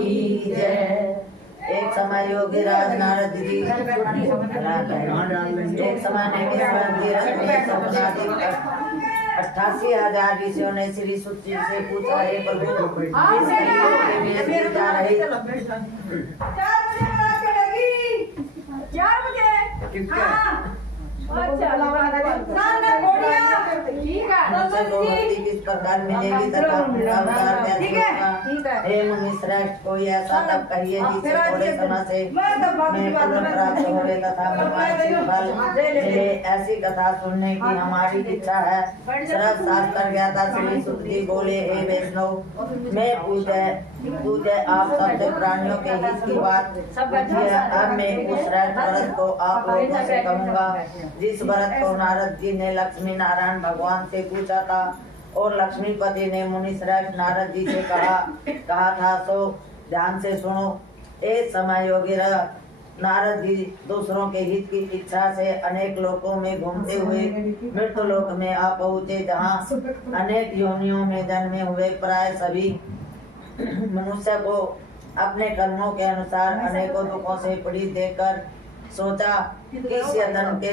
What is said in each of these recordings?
की जय। एक समय योगी राज नारद जी एक समय में 88,000 ऋषियों ने श्री सुत जी से पूछा, हे प्रभु, इस कलियुग के में जा रही 4 बजे किस प्रकार मिलेगी तथा हे मुनि श्रेष्ठ, कोई ऐसा तब कहिए जिससे थोड़े समय से मैं पुण्य प्राप्त होवे तथा मनवांछित फल मिले। ऐसी कथा सुनने की हमारी इच्छा है। सर्व शास्त्र ज्ञाता श्री सुत जी बोले, हे वैष्णव, मैं पूज्य आप सबसे प्राणियों के हित की बात पूछिए। अब मैं उस श्रेष्ठ व्रत को आप लोगों से कहूँगा जिस व्रत को नारद जी ने लक्ष्मी नारायण भगवान से पूछा था और लक्ष्मीपति ने मुनि श्रेष्ठ नारद जी से कहा था। सो ध्यान से सुनो। एक समय योगी नारद जी दूसरों के हित की इच्छा से अनेक लोकों में घूमते हुए मृत्यु लोक में आ पहुँचे, जहाँ अनेक योनियों में जन्मे हुए प्राय सभी मनुष्य को अपने कर्मों के अनुसार अनेकों दुखों से पीड़ित देखकर सोचा कि इस यत्न के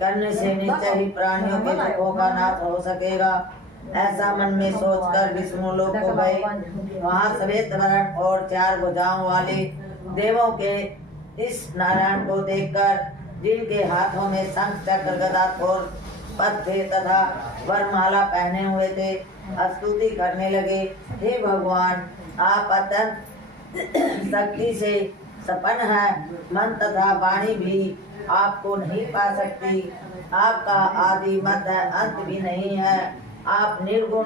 करने से निश्चय ही प्राणियों के दुखों का नाश हो सकेगा। ऐसा मन में सोचकर विष्णु लोक को गए। वहाँ श्वेत वर्ण और 4 भुजाओं वाले देवों के इस नारायण को देखकर, जिनके हाथों में शंख चक्र गदा और पद थे तथा वरमाला पहने हुए थे, स्तुति करने लगे। हे भगवान, आप अत्यंत शक्ति से संपन्न है, मन तथा वाणी भी आपको नहीं पा सकती। आपका आदि मध्य अंत भी नहीं है। आप निर्गुण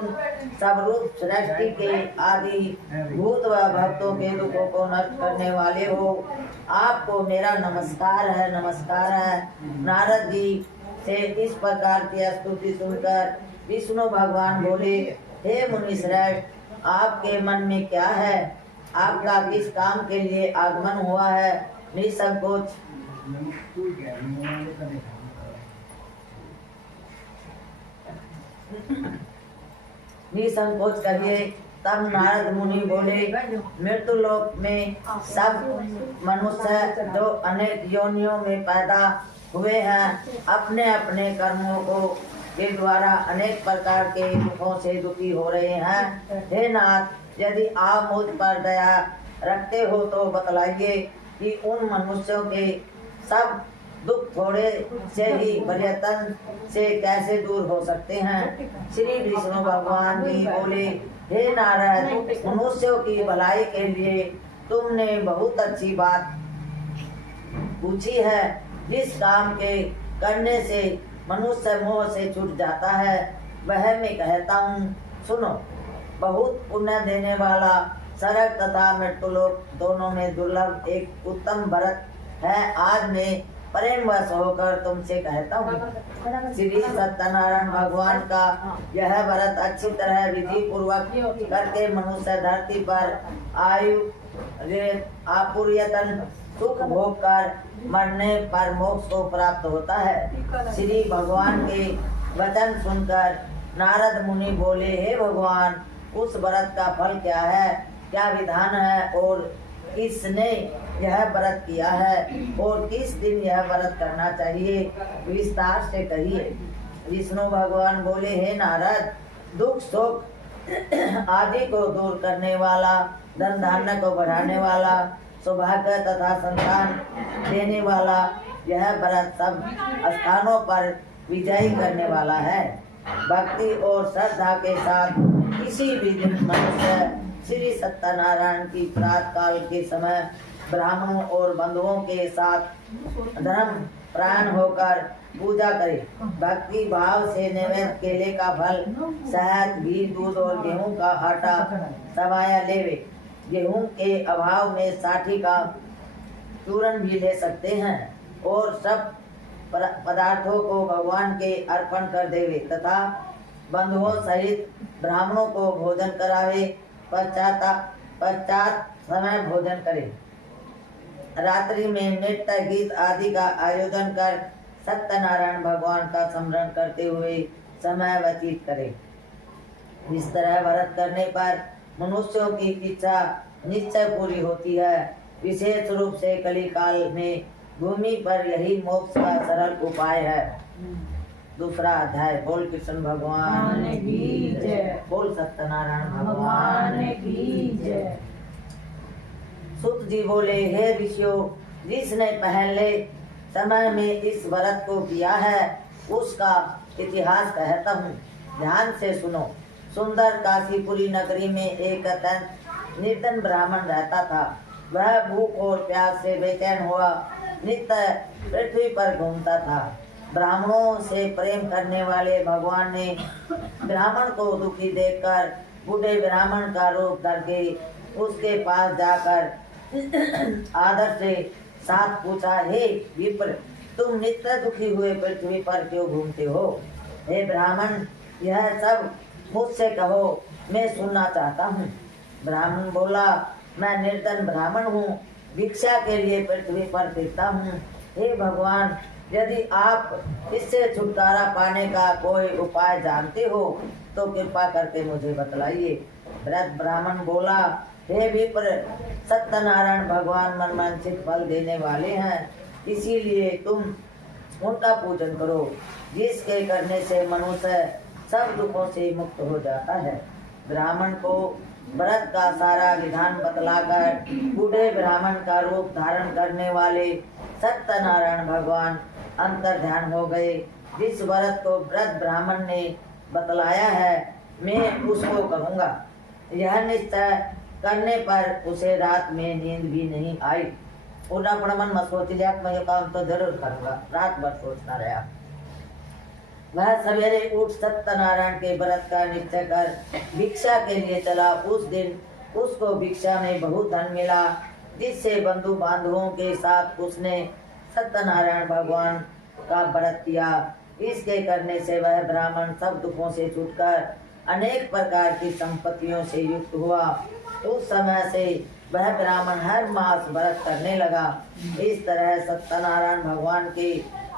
सबरूप सृष्टि के आदि भूत व भक्तों के दुखों को नष्ट करने वाले हो। आपको मेरा नमस्कार है, नमस्कार है। नारद जी से इस प्रकार की स्तुति सुनकर विष्णु भगवान बोले, हे मुनि श्रेष्ठ, आपके मन में क्या है? आपका किस काम के लिए आगमन हुआ है? निसंकोच निसंकोच कहिए। तब नारद मुनि बोले, मृत्यु लोक में सब मनुष्य जो अनेक योनियों में पैदा हुए हैं, अपने अपने कर्मों को के द्वारा अनेक प्रकार के दुखों से दुखी हो रहे हैं। हे नाथ, यदि आप मुझ पर दया रखते हो तो बतलाइए कि उन मनुष्यों के सब दुख थोड़े से ही पर्यटन से कैसे दूर हो सकते हैं। श्री विष्णु भगवान जी बोले, हे नारद, मनुष्यों की भलाई के लिए तुमने बहुत अच्छी बात पूछी है। जिस काम के करने से मनुष्य मोह से छूट जाता है, वह मैं कहता हूँ, सुनो। बहुत पुण्य देने वाला सरक तथा मृत्युलोक दोनों में दुर्लभ एक उत्तम व्रत है। आज मैं प्रेम वश होकर तुमसे कहता हूँ। श्री सत्यनारायण भगवान का यह व्रत अच्छी तरह विधि पूर्वक करके मनुष्य धरती पर आयु आपूर्यतन सुख भोग कर मरने पर मोक्ष को प्राप्त होता है। श्री भगवान के वचन सुनकर नारद मुनि बोले, हे भगवान, उस व्रत का फल क्या है? क्या विधान है और किसने यह व्रत किया है और किस दिन यह व्रत करना चाहिए? विस्तार से कहिए। विष्णु भगवान बोले, हे नारद, दुख सुख आदि को दूर करने वाला, धन धान्य को बढ़ाने वाला, सौभाग्य तथा संतान देने वाला यह व्रत सब स्थानों पर विजयी करने वाला है। भक्ति और श्रद्धा के साथ किसी भी दिन मनुष्य श्री सत्यनारायण की प्रातः काल के समय ब्राह्मणों और बंधुओं के साथ धर्म प्राण होकर पूजा करे। भक्ति भाव से नैवेद्य केले का फल, शहद, घी, दूध और गेहूं का आटा सवाया लेवे। गेहूं के अभाव में साठी का चूर्ण भी ले सकते हैं और सब पदार्थों को भगवान के अर्पण कर देवे तथा बंधुओं सहित ब्राह्मणों को भोजन करावे। पश्चात समय भोजन करे। रात्रि में नृत्य गीत आदि का आयोजन कर सत्यनारायण भगवान का स्मरण करते हुए समय व्यतीत करे। इस तरह व्रत करने पर मनुष्यों की इच्छा निश्चय पूरी होती है। विशेष रूप से कली काल में भूमि पर यही मोक्ष का सरल उपाय है। दूसरा अध्याय। बोल कृष्ण भगवान की जय। बोल सत्यनारायण भगवान की जय। सुत जी बोले, हे ऋषियों, जिसने पहले समय में इस व्रत को किया है उसका इतिहास कहता हूँ, ध्यान से सुनो। सुंदर काशीपुरी नगरी में एक अत्यंत निर्धन ब्राह्मण रहता था। वह भूख और प्यास से बेचैन हुआ नित्य पृथ्वी पर घूमता था। ब्राह्मणों से प्रेम करने वाले भगवान ने ब्राह्मण को दुखी देखकर बूढ़े ब्राह्मण का रूप करके उसके पास जाकर आदर से साथ पूछा, हे विप्र, तुम नित्य दुखी हुए पृथ्वी पर क्यों घूमते हो? हे ब्राह्मण, यह सब मुझसे कहो, मैं सुनना चाहता हूँ। ब्राह्मण बोला, मैं निर्धन ब्राह्मण हूँ, भिक्षा के लिए पृथ्वी पर फिरता हूँ। हे भगवान, यदि आप इससे छुटकारा पाने का कोई उपाय जानते हो तो कृपा करके मुझे बतलाइए। वृद्ध ब्राह्मण बोला, हे विप्र, सत्यनारायण भगवान मनवांछित फल देने वाले हैं, इसीलिए तुम उनका पूजन करो, जिसके करने से मनुष्य सब दुखों से मुक्त हो जाता है। ब्राह्मण को व्रत का सारा विधान बतलाकर बूढ़े ब्राह्मण का रूप धारण करने वाले सत्यनारायण भगवान अंतर ध्यान हो गए। जिस व्रत को वृद्ध ब्राह्मण ने बतलाया है मैं उसको करूँगा। यह निश्चय करने पर उसे रात में नींद भी नहीं आई। पूर्ण मन में सोच लिया मैं ये काम तो जरूर करूँगा। रात भर सोचना रहा। वह सवेरे उठ सत्यनारायण के व्रत का निश्चय कर भिक्षा के लिए चला। उस दिन उसको भिक्षा में बहुत धन मिला, जिससे बंधु बांधवों के साथ उसने सत्यनारायण भगवान का व्रत किया। इसके करने से वह ब्राह्मण सब दुखों से छूटकर अनेक प्रकार की संपत्तियों से युक्त हुआ। उस समय से वह ब्राह्मण हर मास व्रत करने लगा। इस तरह सत्यनारायण भगवान के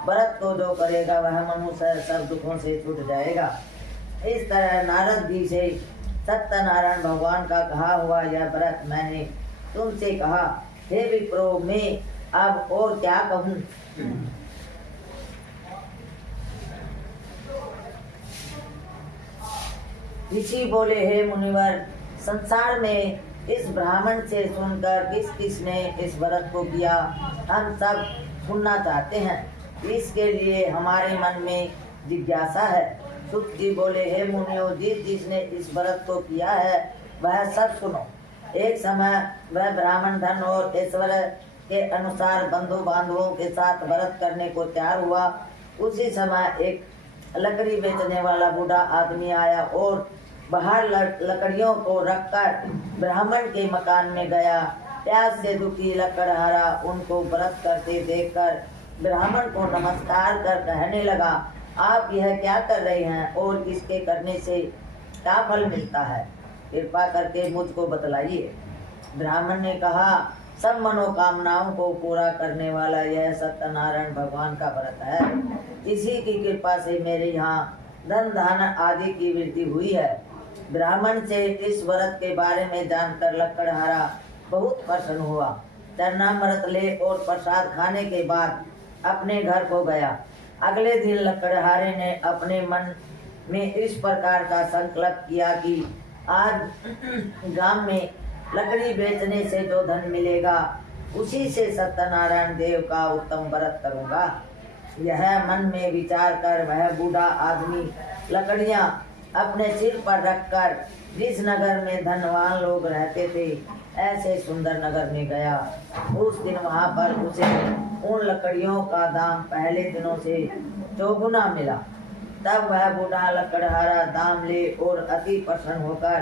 व्रत को जो करेगा वह मनुष्य सब दुखों से छूट जाएगा। इस तरह नारद जी से सत्यनारायण भगवान का कहा हुआ यह व्रत मैंने तुमसे कहा। हे विप्रो, मैं अब और क्या कहूँ? ऋषि बोले, हे मुनिवर, संसार में इस ब्राह्मण से सुनकर किस किस ने इस व्रत को किया हम सब सुनना चाहते हैं। इसके लिए हमारे मन में जिज्ञासा है। सुत जी बोले, हे मुनियों, जिसने इस व्रत को किया है वह सब सुनो। एक समय वह ब्राह्मण धन और ऐश्वर्य के अनुसार बंधु बांधवों के साथ व्रत करने को तैयार हुआ। उसी समय एक लकड़ी बेचने वाला बूढ़ा आदमी आया और बाहर लकड़ियों को रखकर ब्राह्मण के मकान में गया। प्यास से दुखी लकड़हारा उनको व्रत करते देखकर ब्राह्मण को नमस्कार कर कहने लगा, आप यह क्या कर रहे हैं और इसके करने से क्या फल मिलता है? कृपा करके मुझको बतलाइए। ब्राह्मण ने कहा, सब मनोकामनाओं को पूरा करने वाला यह सत्यनारायण भगवान का व्रत है। इसी की कृपा से मेरे यहाँ धन धान आदि की वृद्धि हुई है। ब्राह्मण से इस व्रत के बारे में जानकर लकड़हारा बहुत प्रसन्न हुआ। चरणामृत ले और प्रसाद खाने के बाद अपने घर को गया। अगले दिन लकड़हारे ने अपने मन में इस प्रकार का संकल्प किया कि आज गांव में लकड़ी बेचने से जो धन मिलेगा उसी से सत्यनारायण देव का उत्तम व्रत करूंगा। यह मन में विचार कर वह बूढ़ा आदमी लकड़ियां अपने सिर पर रखकर जिस नगर में धनवान लोग रहते थे ऐसे सुंदर नगर में गया। उस दिन वहां पर उसे उन लकड़ियों का दाम पहले दिनों से चौगुना मिला। तब वह बूढ़ा लकड़हारा दाम ले और अति प्रसन्न होकर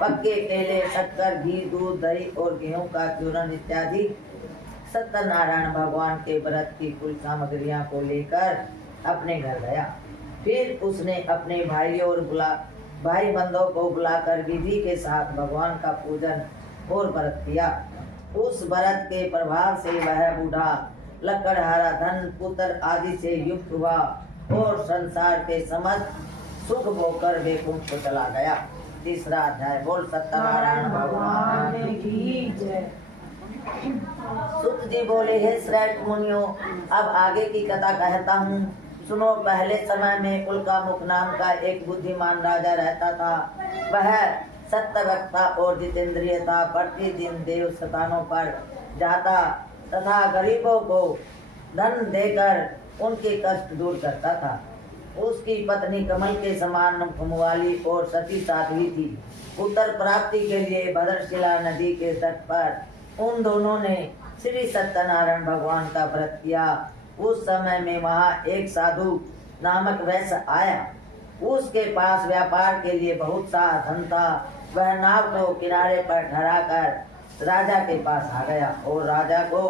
पक्के केले, शक्कर, घी, दूध, दही और गेहूं का चूरन इत्यादि सत्यनारायण भगवान के व्रत की कुल सामग्रियां को लेकर अपने घर गया। फिर उसने अपने भाई बंधुओं को बुलाकर विधि के साथ भगवान का पूजन और व्रत किया। उस व्रत के प्रभाव से वह बूढ़ा लकड़हारा धन, पुत्र आदि से युक्त हुआ और संसार के समस्त सुख भोगकर वैकुंठ को चला गया। तीसरा अध्याय। बोल सत्यनारायण भगवान की जय। सुत जी बोले, हे श्रेष्ठ मुनियों, अब आगे की कथा कहता हूँ, सुनो। पहले समय में उल्कामुख नाम का एक बुद्धिमान राजा रहता था। वह सत्यवक्ता और जितेंद्रिय था। प्रतिदिन देव स्थानों पर जाता तथा गरीबों को धन देकर उनके कष्ट दूर करता था। उसकी पत्नी कमल के समान मुख वाली और सती साध्वी थी। उत्तर प्राप्ति के लिए भद्रशिला नदी के तट पर उन दोनों ने श्री सत्यनारायण भगवान का व्रत किया। उस समय में वहाँ एक साधु नामक वैश्य आया। उसके पास व्यापार के लिए बहुत सा धन था। वह नाव को किनारे पर ठहराकर राजा के पास आ गया और राजा को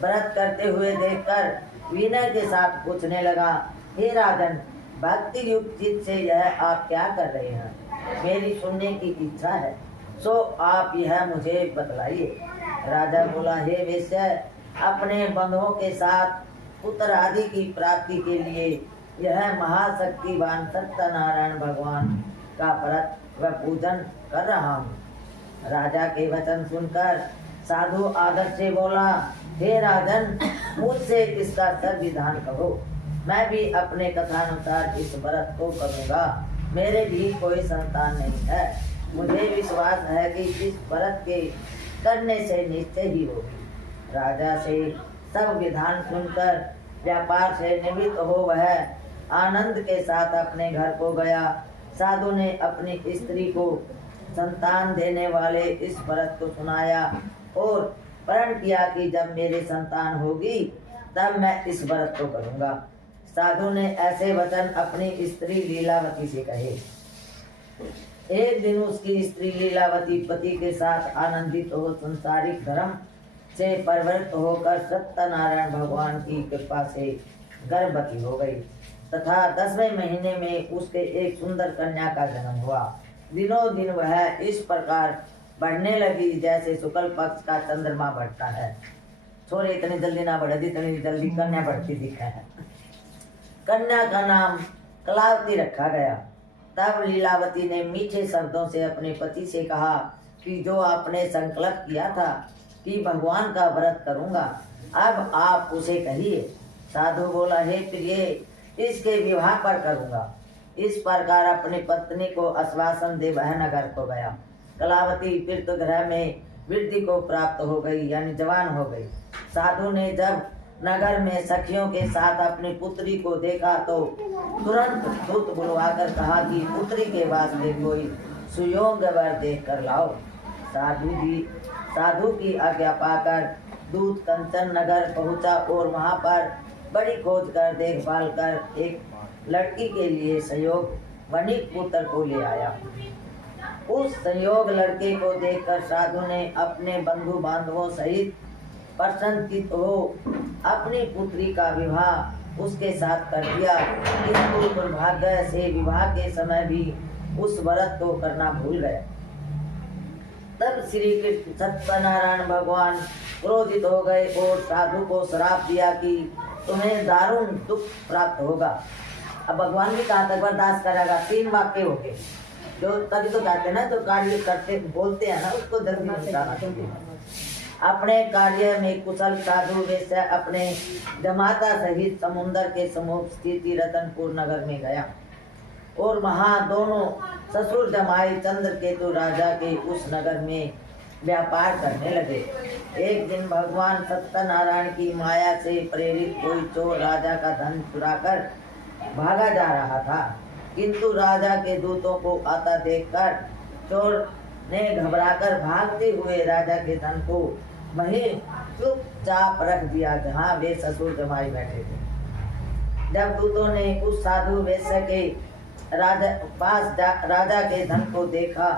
व्रत करते हुए देखकर विनय के साथ पूछने लगा, हे राजन, भक्ति युक्त चित्त से यह आप क्या कर रहे हैं? मेरी सुनने की इच्छा है, सो आप यह मुझे बतलाइए। राजा बोला, हे वैश्य, अपने बंधुओं के साथ पुत्र आदि की प्राप्ति के लिए यह महाशक्तिवान सत्यनारायण भगवान का व्रत व पूजन कर रहा हूँ। राजा के वचन सुनकर साधु आदर से बोला, हे राजन, मुझसे इसका सब विधान कहो। मैं भी अपने कथानुसार इस व्रत को करूँगा। मेरे भी कोई संतान नहीं है। मुझे विश्वास है कि इस व्रत के करने से निश्चय ही होगी। राजा से सब विधान सुनकर व्यापार से निवृत्त हो वह आनंद के साथ अपने घर को गया। साधु ने अपनी स्त्री को संतान देने वाले इस व्रत को सुनाया और प्रण किया कि जब मेरी संतान होगी तब मैं इस व्रत को करूँगा। साधु ने ऐसे वचन अपनी स्त्री लीलावती से कहे। एक दिन उसकी स्त्री लीलावती पति के साथ आनंदित हो संसारिक धर्म से प्रवृत्त होकर सत्यनारायण भगवान की कृपा से गर्भवती हो गई तथा 10वें महीने में उसके एक सुंदर कन्या का जन्म हुआ। दिनों दिन वह इस प्रकार बढ़ने लगी जैसे शुक्ल पक्ष का चंद्रमा बढ़ता है। छोरे इतनी जल्दी ना बढ़े, इतनी जल्दी कन्या बढ़ती दिखा है। कन्या का नाम कलावती रखा गया। तब लीलावती ने मीठे शब्दों से अपने पति से कहा कि जो आपने संकल्प किया था कि भगवान का व्रत करूंगा, अब आप उसे कहिए। साधु बोला, हे प्रिय, इसके विवाह पर करूंगा। इस प्रकार अपनी पत्नी को आश्वासन दे वह नगर को गया। कलावती पीतगृह में वृद्धि को प्राप्त हो गई, यानी जवान हो गई। साधु ने जब नगर में सखियों के साथ अपनी पुत्री को देखा तो तुरंत दूत बुलवाकर कहा कि पुत्री के वास्ते कोई सुयोग्य वर देख कर लाओ। साधु की आज्ञा पाकर दूत कंचन नगर पहुंचा और वहां पर बड़ी खोज कर देखभाल कर एक लड़की के लिए संयोग वणिक पुत्र को ले आया। उस संयोग लड़के को देखकर साधु ने अपने बंधु बांधवों सहित प्रसन्नचित्त हो अपनी पुत्री का विवाह उसके साथ कर दिया। किंतु दुर्भाग्य से विवाह के समय भी उस व्रत को करना भूल गए। तब श्री कृष्ण सत्यनारायण भगवान क्रोधित हो गए और साधु को श्राप दिया कि तुम्हें दारुण दुख प्राप्त होगा। अब भगवान भी कहा तक बर्दाश्त करेगा। 3 वाक्य हो गए जो तभी तो कहते हैं ना, तो कार्य करते बोलते हैं ना, उसको जल्दी बताना। अपने कार्य में कुशल साधु वैश्य अपने जमाता सहित समुन्दर के सम्मुख स्थित रतनपुर नगर में गया और वहाँ दोनों ससुर जमाई चंद्रकेतु राजा के उस नगर में व्यापार करने लगे। एक दिन भगवान सत्यनारायण की माया से प्रेरित कोई चोर राजा का धन चुराकर भागा जा रहा था, किंतु राजा के दूतों को आता देखकर चोर ने घबराकर भागते हुए राजा के धन को वहीं चुपचाप रख दिया जहाँ वे ससुर जमाई बैठे थे। जब दूतों ने उस साधु वैश्य के राजा के धन को देखा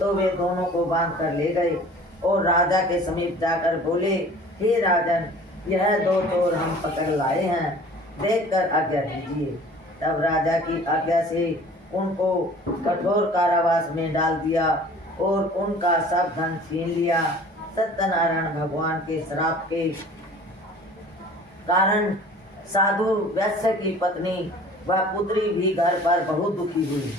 तो वे दोनों को बांध कर ले गए और राजा के समीप जाकर बोले, हे राजन, यह 2 चोर हम पकड़ लाए हैं, देखकर आज्ञा दीजिए। तब राजा की आज्ञा से उनको कठोर कारावास में डाल दिया और उनका सब धन छीन लिया। सत्यनारायण भगवान के श्राप के कारण साधु वैश्य की पत्नी व पुत्री भी घर पर बहुत दुखी हुई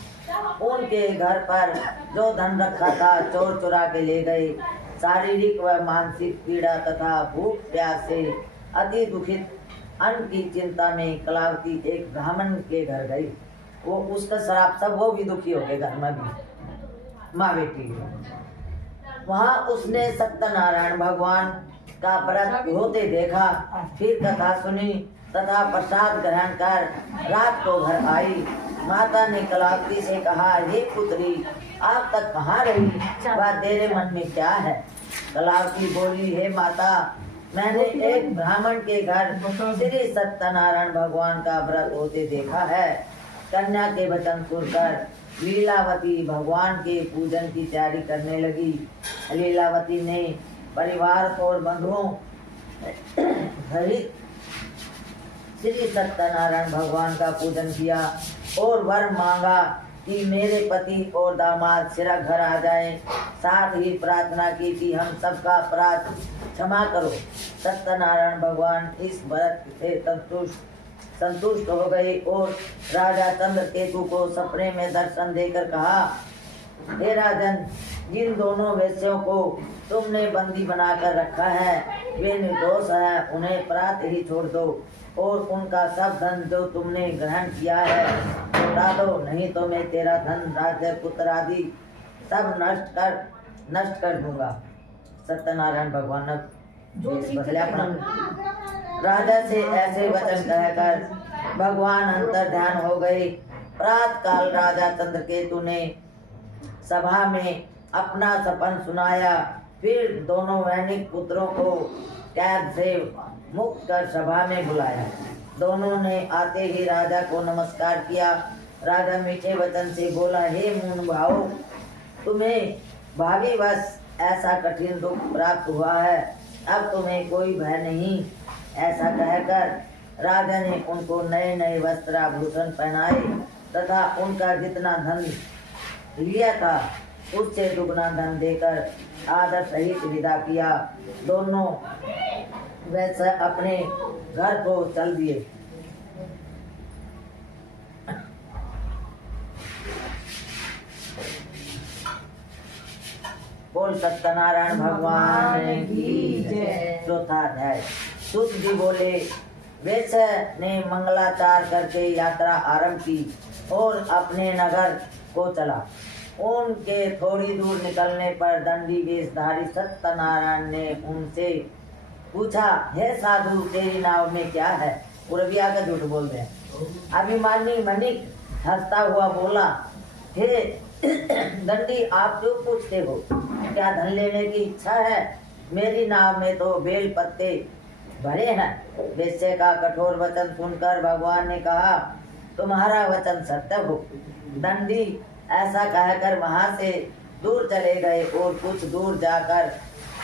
उनके घर पर जो धन रखा था चोर चुरा के ले गए। शारीरिक व मानसिक पीड़ा तथा भूख प्यास से अति दुखित अन्न की चिंता में कलावती एक ब्राह्मण के घर गई। वो उसका शराब सब वो भी दुखी हो गए, घर में भी माँ बेटी। वहाँ उसने सत्यनारायण भगवान का व्रत होते देखा। फिर कथा सुनी तथा प्रसाद ग्रहण कर रात को घर आई। माता ने कलावती से कहा, हे पुत्री, आप तक कहाँ रही, वह तेरे मन में क्या है? कलावती बोली, हे माता, मैंने एक ब्राह्मण के घर श्री सत्यनारायण भगवान का व्रत होते देखा है। कन्या के वचन सुनकर लीलावती भगवान के पूजन की तैयारी करने लगी। लीलावती ने परिवार और बंधुओं सहित श्री सत्यनारायण भगवान का पूजन किया और वर मांगा कि मेरे पति और दामाद शीघ्र घर आ जाएं। साथ ही प्रार्थना की कि हम सबका अपराध क्षमा करो। सत्यनारायण भगवान इस व्रत से संतुष्ट हो गए और राजा चंद्रकेतु को सपने में दर्शन देकर कहा, हे राजन, जिन दोनों वेश्यों को तुमने बंदी बनाकर रखा है वे निर्दोष है, उन्हें प्रात ही छोड़ दो और उनका सब धन जो तुमने ग्रहण किया है लौटा दो, नहीं तो मैं तेरा धन, राज्य, पुत्र आदि सब नष्ट कर दूंगा। सत्यनारायण भगवान बदले अपना राजा से ऐसे वचन कहकर भगवान अंतर ध्यान हो गए। प्रात काल राजा चंद्रकेतु ने सभा में अपना सपन सुनाया। फिर दोनों वैनिक पुत्रों को कैद से मुक्त कर सभा में बुलाया। दोनों ने आते ही राजा को नमस्कार किया। राजा मीठे वचन से बोला, हे मून भाव, तुम्हें भाग्यवश ऐसा कठिन दुख प्राप्त हुआ है, अब तुम्हें कोई भय नहीं। ऐसा कहकर राजा ने उनको नए नए वस्त्र आभूषण पहनाए तथा उनका जितना धन लिया था उससे दुगना धन देकर आदर सहित विदा किया। दोनों वैसे अपने घर को चल दिए। बोल सत्यनारायण भगवान की जय। चौथा अध्याय। सूत जी बोले, वैश्य ने मंगलाचार करके यात्रा आरंभ की और अपने नगर को चला। उनके थोड़ी दूर निकलने पर दंडी वेशधारी सत्यनारायण ने उनसे पूछा, हे साधु, तेरी नाव में क्या है? उर्विया का झूठ बोल रहे हैं। अभिमानी मणिक हंसता हुआ बोला, हे दंडी, आप क्यों पूछते हो? क्या धन लेने की इच्छा है? मेरी नाव में तो बेल पत्ते भरे हैं। वेश्य का कठोर वचन सुनकर भगवान ने कहा, तुम्हारा वचन सत्य हो। दंडी ऐसा कहकर वहां से दूर चले गए और कुछ दूर जाकर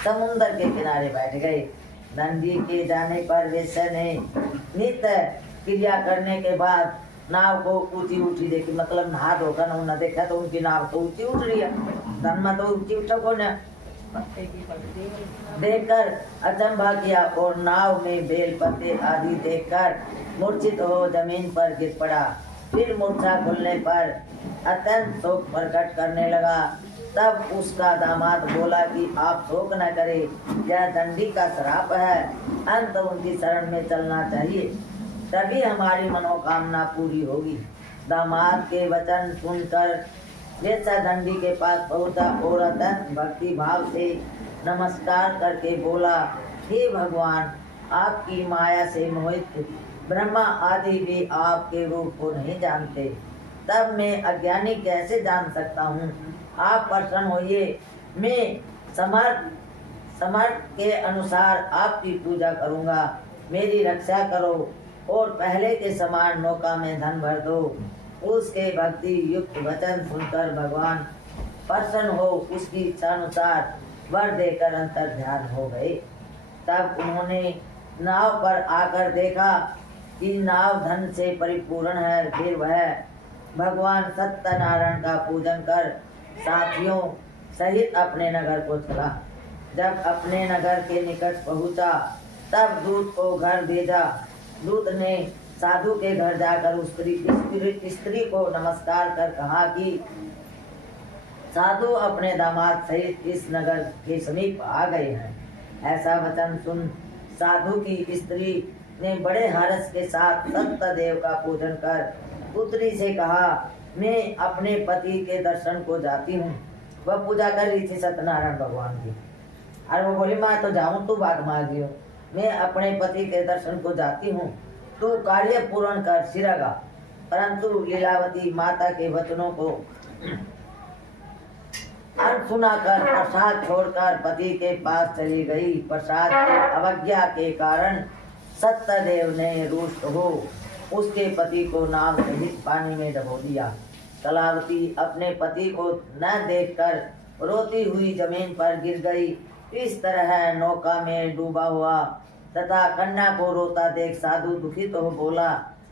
समुद्र के किनारे बैठ गए। दंडी के जाने पर वेश्य ने नित्य क्रिया करने के बाद नाव को ऊंची ऊंची देखी, मतलब नहा धोकर न देखा तो उनकी नाव तो ऊंची उठ रही है, धन में तो ऊंची उठा को न देखकर अचंभा किया और नाव में बेल पत्ते आदि देखकर मूर्छित हो जमीन पर गिर पड़ा। फिर मूर्छा खुलने पर अत्यंत शोक प्रकट करने लगा। तब उसका दामाद बोला कि आप शोक न करें, यह दंडी का श्राप है, अंत उनकी शरण में चलना चाहिए, तभी हमारी मनोकामना पूरी होगी। दामाद के वचन सुनकर वेश्या दंडी के पास पहुंचा और अत्यंत भक्ति भाव से नमस्कार करके बोला, हे भगवान, आपकी माया से मोहित ब्रह्मा आदि भी आपके रूप को नहीं जानते, तब मैं अज्ञानी कैसे जान सकता हूँ? आप प्रसन्न होइए, मैं समर्थ के अनुसार आपकी पूजा करूँगा। मेरी रक्षा करो और पहले के समान नौका में धन भर दो। उसके भक्ति युक्त वचन सुनकर भगवान प्रसन्न हो उसकी इच्छा अनुसार वर देकर अंतर ध्यान हो गए। तब उन्होंने नाव पर आकर देखा कि नाव धन से परिपूर्ण है। फिर वह भगवान सत्यनारायण का पूजन कर साथियों सहित अपने नगर को चला। जब अपने नगर के निकट पहुंचा तब दूत को घर भेजा। दूत ने साधु के घर जाकर उस स्त्री को नमस्कार कर कहा कि साधु अपने दामाद सहित इस नगर के समीप आ गए हैं। ऐसा वचन सुन साधु की स्त्री ने बड़े हर्ष के साथ सत्यदेव का पूजन कर पुत्री से कहा, मैं अपने पति के दर्शन को जाती हूँ। वह पूजा कर रही थी सत्यनारायण भगवान की, और वो बोली, मैं तो जाऊँ, तू बात मांगियो। मैं अपने पति के दर्शन को जाती हूँ, तू कार्य पूर्ण कर सिरगा। परंतु लीलावती माता के वचनों को अर्थ सुनाकर प्रसाद छोड़कर पति के पास चली गई। प्रसाद की अवज्ञा के कारण सत्यदेव ने रुष्ट हो उसके पति को नाव सहित पानी में डबो दिया। कलावती अपने पति को न देखकर रोती हुई जमीन पर गिर गई। इस तरह नौका में डूबा हुआ तथा कन्या को रोता देख साधु दुखित हो बोला,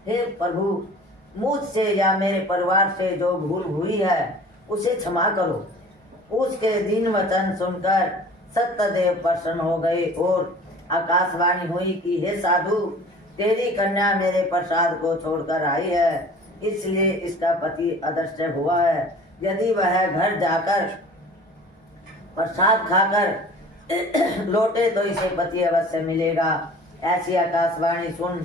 हे प्रभु, मुझसे या मेरे परिवार से जो भूल हुई है उसे क्षमा करो। उसके दीन वचन सुनकर सत्यदेव प्रसन्न हो गए और आकाशवाणी हुई कि हे साधु, तेरी कन्या मेरे प्रसाद को छोड़कर आई है, इसलिए इसका पति अदृश्य हुआ है। यदि वह घर जाकर प्रसाद खाकर लौटे तो इसे पति अवश्य मिलेगा। ऐसी आकाशवाणी सुन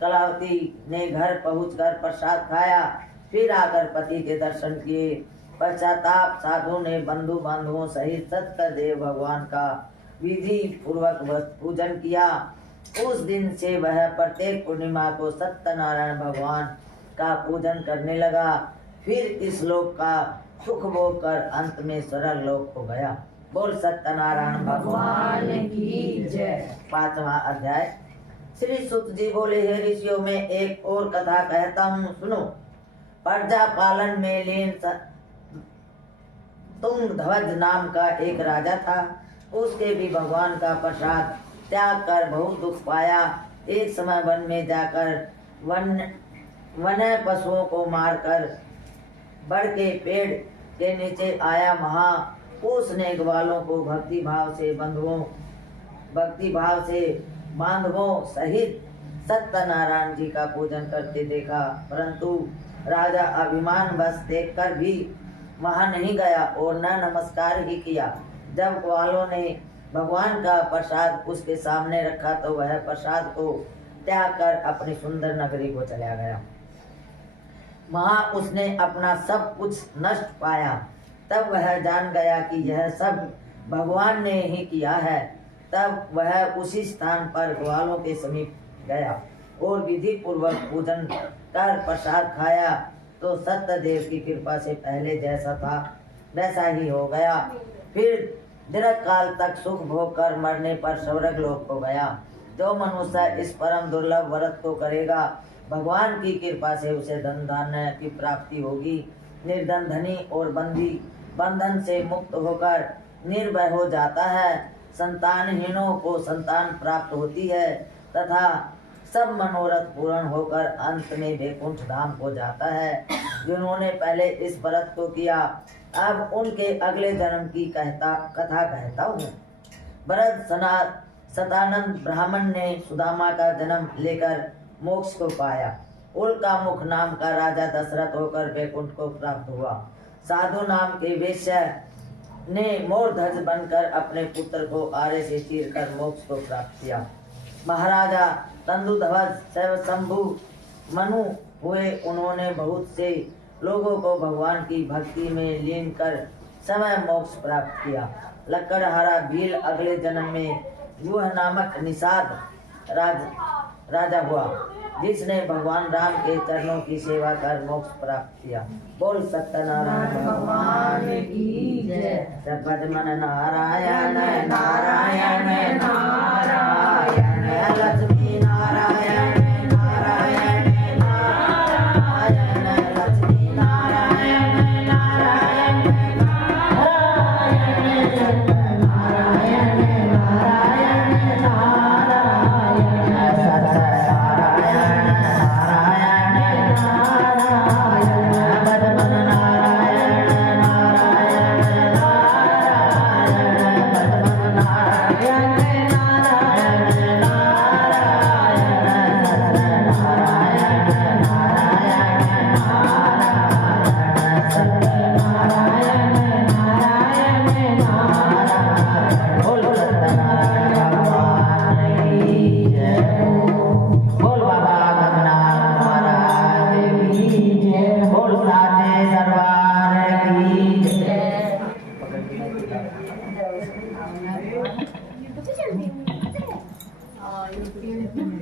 कलावती ने घर पहुंचकर प्रसाद खाया, फिर आकर पति के दर्शन किए। पश्चाताप साधु ने बंधु बांधवों सहित सत्यदेव भगवान का विधि पूर्वक पूजन किया। उस दिन से वह प्रत्येक पूर्णिमा को सत्यनारायण भगवान का पूजन करने लगा। फिर इस लोक का सुख भोग कर अंत में स्वर्ग लोक को गया। बोल सत्यनारायण भगवान की जय। 5वां अध्याय। श्री सुत जी बोले, हे ऋषियों में एक और कथा कहता हूँ, सुनो। प्रजा पालन में लीन तुंगध्वज नाम का एक राजा था। उसके भी भगवान का प्रसाद त्याग कर बहुत दुख पाया। एक समय वन में जाकर वन्य पशुओं को मारकर बड़ के पेड़ के नीचे आया। वहाँ उसने ग्वालों को भक्ति भाव से बांधवों सहित सत्यनारायण जी का पूजन करते देखा। परंतु राजा अभिमान बस देखकर भी वहाँ नहीं गया और न नमस्कार ही किया। जब ग्वालों ने भगवान का प्रसाद उसके सामने रखा तो वह प्रसाद को त्याग कर अपनी सुंदर नगरी को चला गया। वहाँ उसने अपना सब कुछ नष्ट पाया। तब वह जान गया कि यह सब भगवान ने ही किया है। तब वह उसी स्थान पर ग्वालों के समीप गया और विधि पूर्वक पूजन कर प्रसाद खाया तो सत्यदेव की कृपा से पहले जैसा था वैसा ही हो गया। फिर दीर्घ काल तक सुख भोग कर मरने पर स्वर्ग लोक को गया। जो मनुष्य इस परम दुर्लभ व्रत को करेगा, भगवान की कृपा से उसे धन धान्य की प्राप्ति होगी। निर्धन धनी और बंधन से मुक्त होकर निर्भय हो जाता है। संतानहीनों को संतान प्राप्त होती है तथा सब मनोरथ पूर्ण होकर अंत में वैकुंठ धाम को जाता है। जिन्होंने पहले इस व्रत को किया, अब उनके अगले जन्म की कथा कहता हूँ। भरत सतानंद ब्राह्मण ने सुदामा का जन्म लेकर मोक्ष को पाया। उल्का मुख नाम का राजा दशरथ होकर वैकुंठ को प्राप्त हुआ। साधु नाम के वेश्या ने मोरध्वज बनकर अपने पुत्र को आरे से चीरकर मोक्ष को प्राप्त किया। महाराजा तंदुध्वज शंभु मनु हुए। उन्होंने बहुत से लोगों को भगवान की भक्ति में लीन कर समय मोक्ष प्राप्त किया। लकड़हारा भील अगले जन्म में यूह नामक निषाद राजा हुआ, जिसने भगवान राम के चरणों की सेवा कर मोक्ष प्राप्त किया। बोल सत्यनारायण भगवान की जय। जपत मन नारायण नारायण